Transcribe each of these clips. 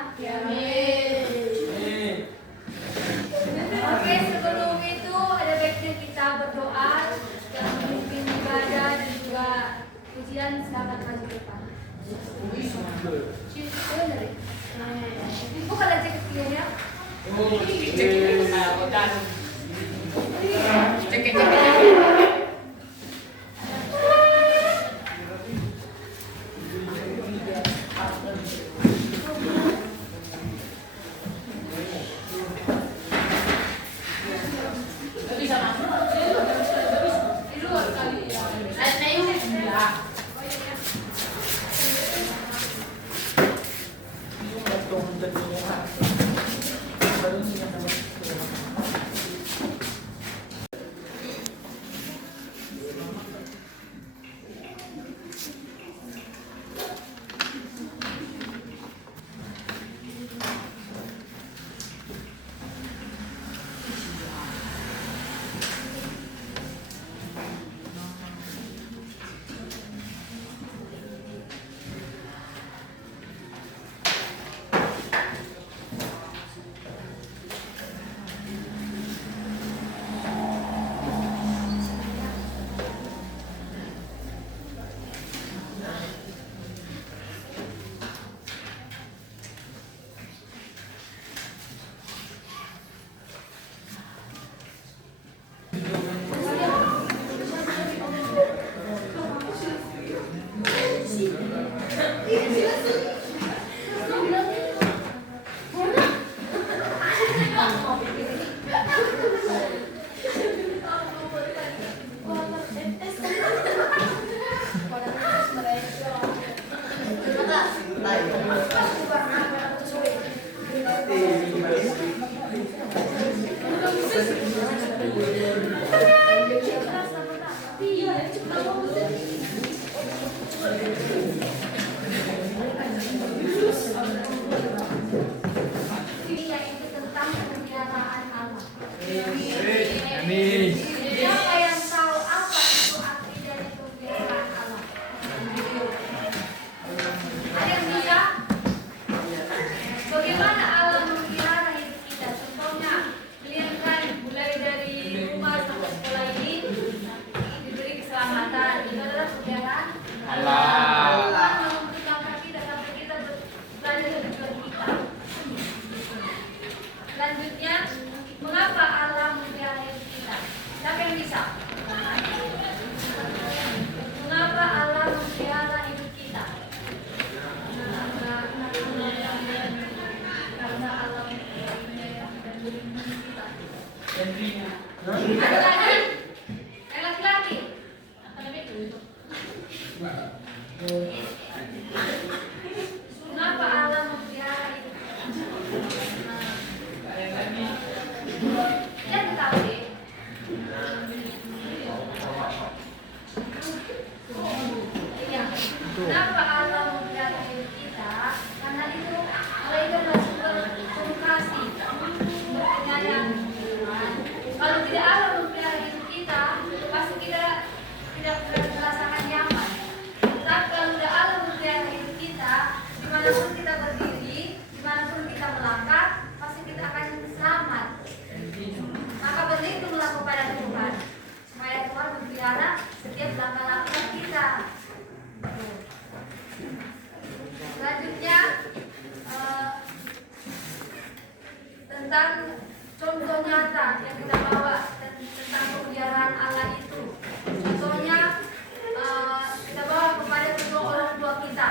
Amin. Oke, sebelum itu ada baiknya kita berdoa yang memimpin ibadah dan juga pujian silakan maju ke depan. Bukan aja kecilnya. Amin. Siapa yang tahu apa itu arti dari pemeliharaan Allah? Ada yang bisa? Bagaimana Allah memelihara hidup kita? Contohnya, kalian kan mulai dari rumah sampai sekolah ini diberi keselamatan. Itu adalah pemeliharaan Allah. Allah yang mempertahankan kita sampai kita berada di tujuan kita. Selanjutnya, mengapa Allah memelihara hidup kita? Siapa yang bisa? Mengapa Allah memelihara hidup kita? Karena Allah memelihara dan melindungi kita. Ada lagi? Yang laki-laki? Mengapa Allah memelihara hidup kita? Ya tetapi iya, kenapa Allah memelihara hidup kita? Karena itu Allah itu adalah sumber kasih, sumber penyayang. Kalau tidak Allah memelihara hidup kita, pasti kita tidak merasakan nyaman. Tapi kalau tidak Allah memelihara hidup kita, dimanapun kita berdiri, dimanapun kita melangkah, pasti kita akan selamat. Maka berlindunglah kepada Tuhan, supaya Tuhan memelihara setiap langkah-langkah kita. Selanjutnya tentang contoh nyata yang kita bawa tentang pemeliharaan Allah itu. Contohnya kita bawa kepada kedua orang tua kita,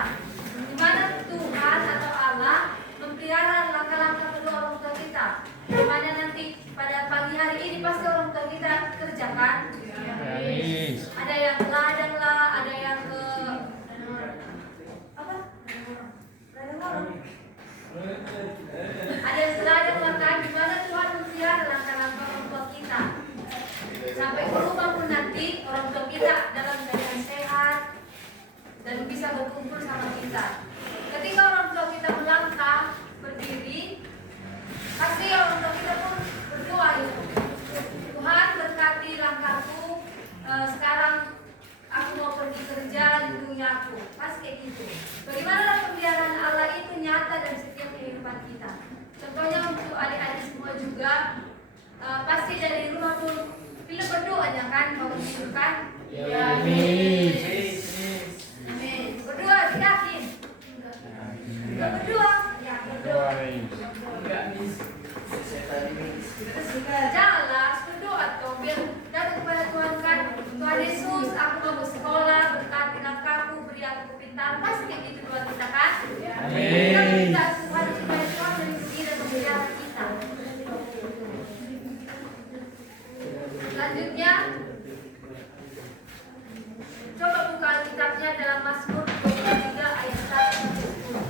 di mana Tuhan atau Allah memelihara langkah-langkah kedua orang tua kita. Di mana nanti pada pagi hari ini pasti orang tua kita kerjakan. Ada yang ke ladang lah, ada yang ke apa? Ladang apa? Ada yang ke ladang lah kan, di mana Tuhan memelihara langkah-langkah orang tua kita. Sampai ke rumah pun nanti orang tua kita dalam keadaan sehat dan bisa berkumpul sama kita. Ketika orang tua kita melangkah berdiri, pasti orang tua kita pun berdoa itu. Tuhan berkati langkahku, sekarang aku mau pergi kerja, lindungi aku. Pasti kayak gitu. Bagaimana pemeliharaan Allah itu nyata dan setiap kehidupan kehidupan kita. Contohnya untuk adik-adik semua juga, pasti dari rumah pun pilih berdoanya kan, kalau menghidupkan. Amin. Amin. Berdoa, yakin? Berdoa, ya berdoa. Janganlah berdoa toh, biar datang kepada Tuhan kan. Tuhan Yesus, aku mau bersekolah, berkati langkahku, beri aku kepintaran. Pasti itu doa kita kan? Amin. Kita minta Tuhan supaya Tuhan melindungi dan memelihara kita. Selanjutnya, coba buka Alkitabnya dalam Mazmur 23 ayat 1 sampai 10.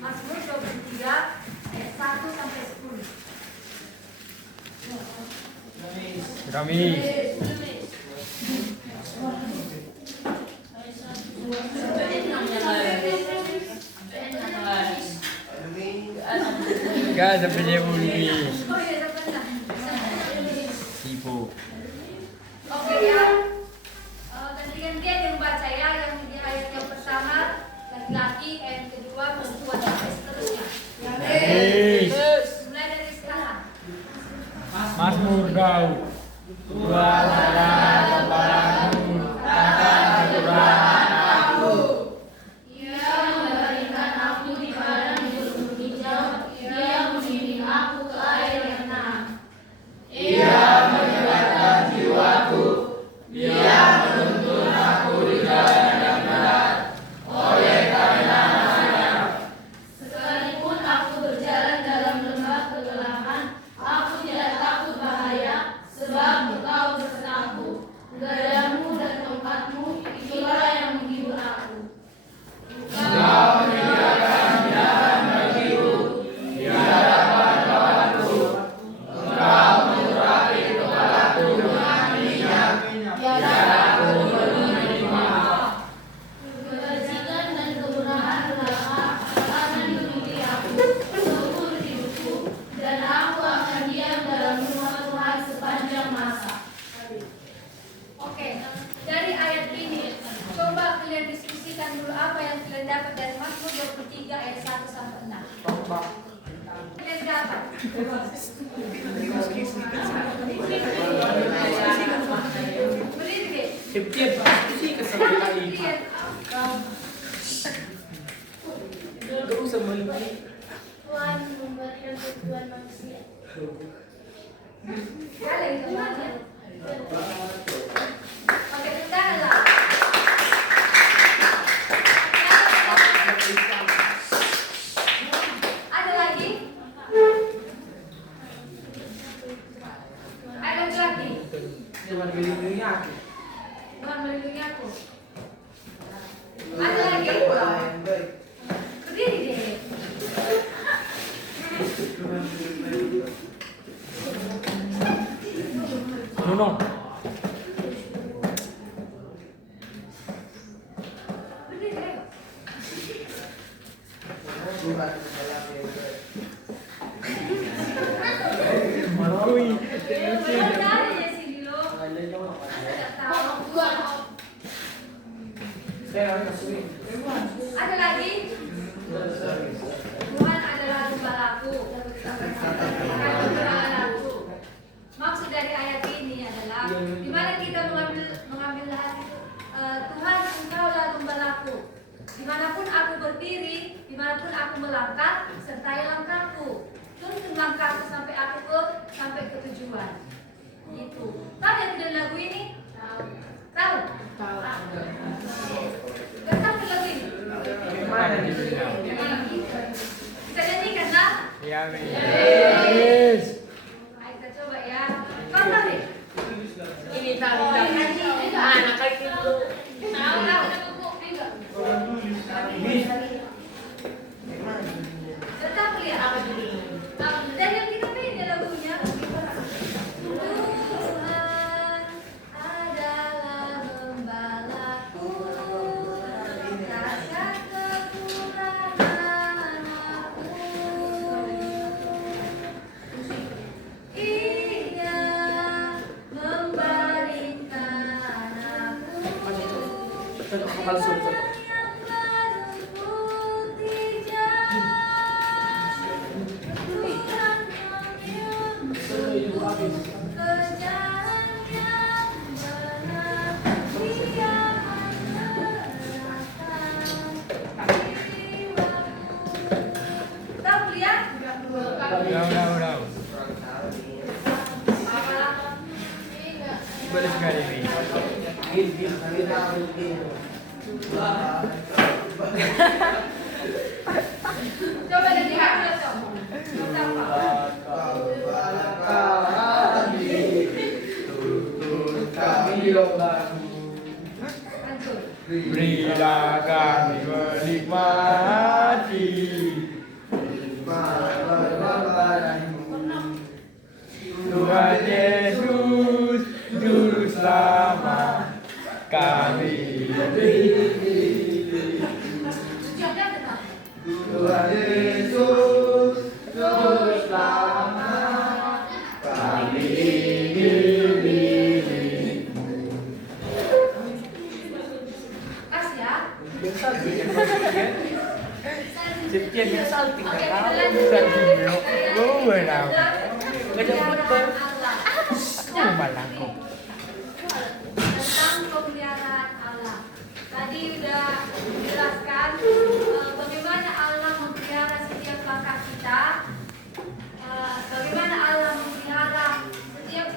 Mazmur 23 ayat 1 sampai 10. Kami. Gak sampai dia bunyi. Oh iya, sebentar. Tipu. Oke ya. Ganti-gantian yang baca ya, yang di ayat yang pertama laki-laki, ayat kedua perempuan, sampai seterusnya. Mulai dari sekarang. Mazmur Daud. Tuhanlah kepalaku, takkan kekurangan aku. Ia membaringkan aku di padang gurun hijau, Dia membimbing aku ke air yang tenang. Ia menyegarkan jiwaku. Dia menuntun aku di jalan yang benar. Oleh karena namanya. Sekalipun aku berjalan dalam lembah kegelapan, aku tidak takut bahaya, sebab Engkau bersamaku. Gadamu dan tongkatmu, itulah yang menghibur aku. Engkau menyediakan jalan bagiku di hadapan lawanku. Engkau mengurapi kepalaku dengan minyak, dan aku menerima. Kebajikan dan kebenaran belaka akan mengikuti aku seumur hidupku, dan aku akan diam dalam rumah Tuhan sepanjang masa. Oke, dari ayat ini coba kalian diskusikan dulu apa yang kalian dapat dari Mazmur 23 ayat 1 sampai 6. Kalian dapat? Berdiri. Tuhan memberikan kebutuhan manusia. Kalian semuanya. Oke, tanganlah. Ada lagi? Ada lagi? Tuhan melindungi aku. Ada lagi? Berdiri deh. Nunung. Berdiri deh. Kui. Mana ada ya sini lo? Tidak tahu. Ada lagi? Tuhan adalah gembalaku. Maksud dari ayat ini adalah di mana kita mengambil hati Tuhan, Engkaulah gembalaku. Dimanapun aku berdiri, dimanapun aku melangkah, sertai langkahku. Tuntun langkahku sampai sampai ke tujuan. Itu. Tahu yang tidak lagu ini? Tahu? Gak tahu lagu ini? Kita nyanyikan lah. Ya, Yes. Ayo kita coba ya. Kau tahu deh? Ini tahu anak kecil. Tahu buku enggak? Tetap lihat apa dulu. Dan yang kita pilih lagunya. Tuhan adalah gembalaku, takkan kekurangan aku. Ia membaringkan aku. Yang baru putih jauh. Coba dilihat dulu tuh. Lanjut. Berilah kami menikmati Tuhan Yesus Juru Selamat kami Tujuannya apa? Tuhan Yesus Juru Selamat kami Pas ya. Jadi dia salting Oke, kan? kita lanjut. Oh, benar. Pemeliharaan Allah. Oh, malah kok. Tentang pemeliharaan Allah. Tadi udah dijelaskan bagaimana Allah memelihara setiap langkah kita. Bagaimana Allah memelihara setiap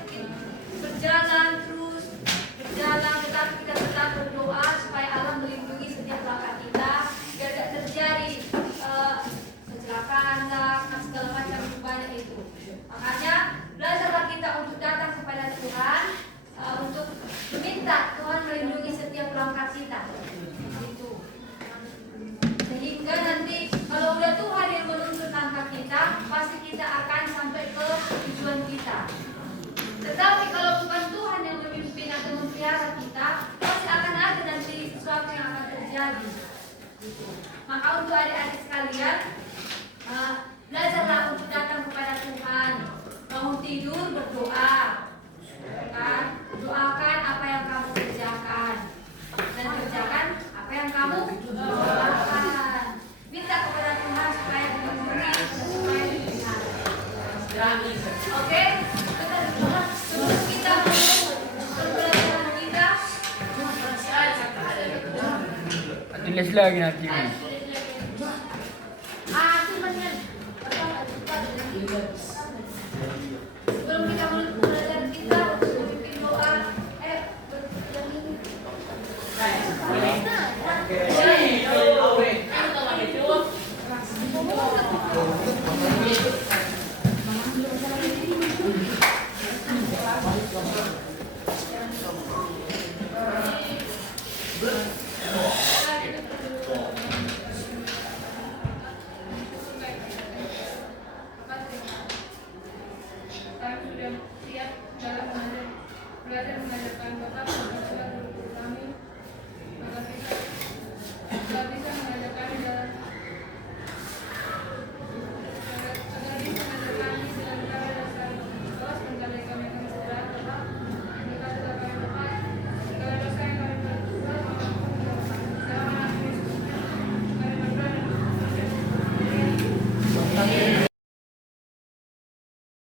berjalan terus berjalan, tetapi kita tetap berdoa supaya Allah melindungi setiap langkah kita biar tidak terjadi kecelakaan dan segala macam banyak itu. Makanya belajarlah kita untuk datang kepada Tuhan untuk meminta Tuhan melindungi setiap langkah kita. Itu. Sehingga nanti kalau udah Tuhan yang menuntun langkah kita, pasti kita akan sampai ke tujuan kita. Tetapi kalau bukan Tuhan yang memimpin atau memelihara kita, pasti akan ada nanti sesuatu yang akan terjadi. Gitu. Maka untuk adik-adik sekalian, belajarlah untuk datang kepada Tuhan. Bangun tidur berdoa, kan? Doakan apa yang kamu kerjakan dan kerjakan apa yang kamu doakan. Minta kepada Tuhan supaya dilindungi dan supaya dipelihara. Oke, kita berdoa sebelum kita masuk pembelajaran kita. Tulis lagi nanti.